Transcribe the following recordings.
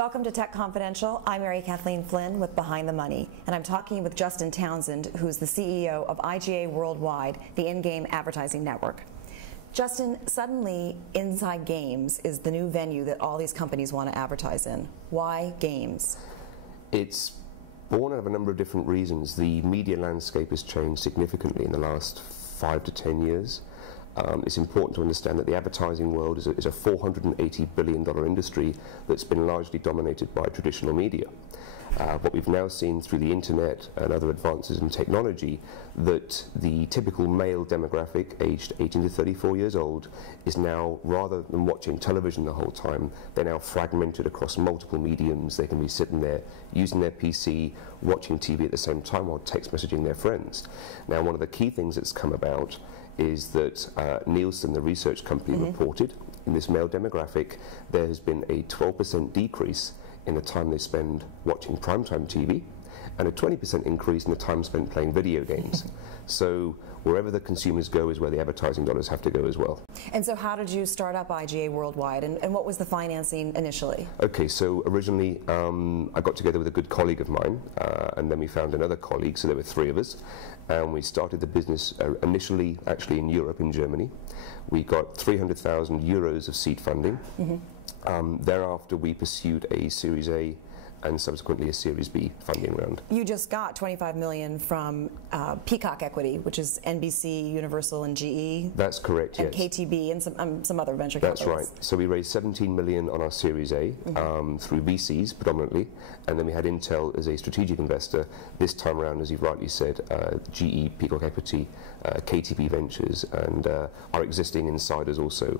Welcome to Tech Confidential. I'm Mary Kathleen Flynn with Behind the Money, and I'm talking with Justin Townsend, who's the CEO of IGA Worldwide, the in-game advertising network. Justin, suddenly Inside Games is the new venue that all these companies want to advertise in. Why games? It's born out of a number of different reasons. The media landscape has changed significantly in the last 5 to 10 years. It's important to understand that the advertising world is a $480 billion industry that's been largely dominated by traditional media. What we've now seen through the internet and other advances in technology, that the typical male demographic aged 18 to 34 years old is now, rather than watching television the whole time, they're now fragmented across multiple mediums. They can be sitting there using their PC, watching TV at the same time while text messaging their friends. Now, one of the key things that's come about is that Nielsen, the research company, reported in this male demographic there has been a 12% decrease in the time they spend watching primetime TV, and a 20% increase in the time spent playing video games. So wherever the consumers go is where the advertising dollars have to go as well. And so how did you start up IGA Worldwide, and what was the financing initially? Okay, so originally I got together with a good colleague of mine, and then we found another colleague, so there were 3 of us, and we started the business initially actually in Europe, in Germany. We got 300,000 euros of seed funding. Thereafter we pursued a Series A and subsequently a Series B funding round. You just got $25 million from Peacock Equity, which is NBC, Universal, and GE. That's correct, and yes. KTB and some other venture That's capitalists. right. So we raised $17 million on our Series A through VCs predominantly, and then we had Intel as a strategic investor. This time around, as you've rightly said, GE, Peacock Equity, KTB Ventures, and our existing insiders also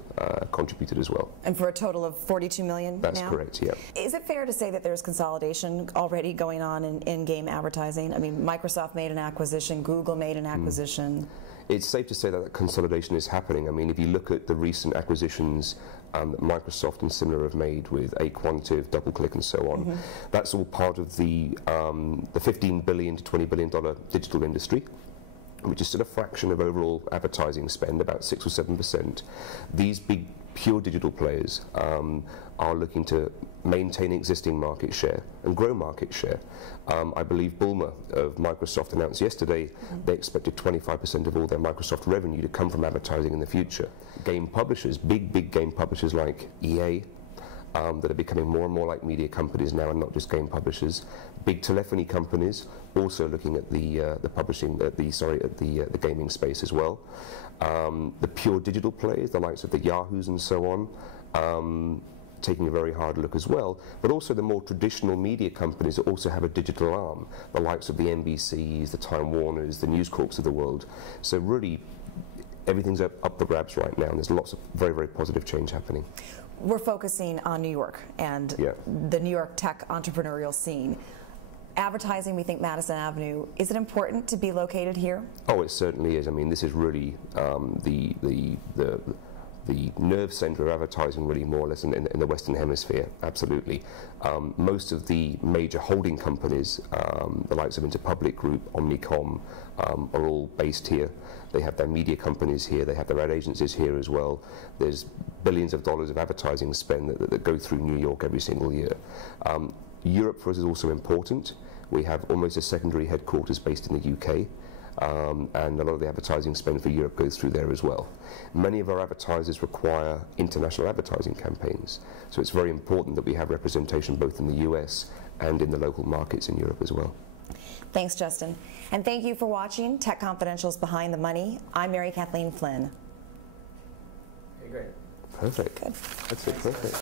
contributed as well. And for a total of $42 million That's now? correct, yeah. Is it fair to say that there's consolidation already going on in in-game advertising? I mean, Microsoft made an acquisition, Google made an acquisition. It's safe to say that consolidation is happening. I mean, if you look at the recent acquisitions that Microsoft and similar have made with Aquantive, DoubleClick, and so on, that's all part of the $15 billion to $20 billion digital industry, which is still a fraction of overall advertising spend, about 6 or 7%. These big pure digital players are looking to maintain existing market share and grow market share. I believe Bulmer of Microsoft announced yesterday they expected 25% of all their Microsoft revenue to come from advertising in the future. Game publishers, big game publishers like EA, that are becoming more and more like media companies now and not just game publishers. Big telephony companies also looking at the publishing, the gaming space as well. The pure digital players, the likes of the Yahoos and so on, taking a very hard look as well, but also the more traditional media companies that also have a digital arm, the likes of the NBCs, the Time Warners, the News Corps of the world. So really, everything's up for grabs right now, and there's lots of very positive change happening. We're focusing on New York and the New York tech entrepreneurial scene. Advertising, we think Madison Avenue. Is it important to be located here? Oh, it certainly is. I mean, this is really the nerve center of advertising, really, more or less in the Western Hemisphere. Absolutely. Most of the major holding companies, the likes of Interpublic Group, Omnicom, are all based here. They have their media companies here. They have their ad agencies here as well. There's billions of dollars of advertising spend that go through New York every single year. Europe for us is also important. We have almost a secondary headquarters based in the UK. And a lot of the advertising spend for Europe goes through there as well. Many of our advertisers require international advertising campaigns, so it's very important that we have representation both in the US and in the local markets in Europe as well. Thanks, Justin. And thank you for watching Tech Confidential's Behind the Money. I'm Mary Kathleen Flynn. Okay, great. Perfect. Good. That's it, perfect.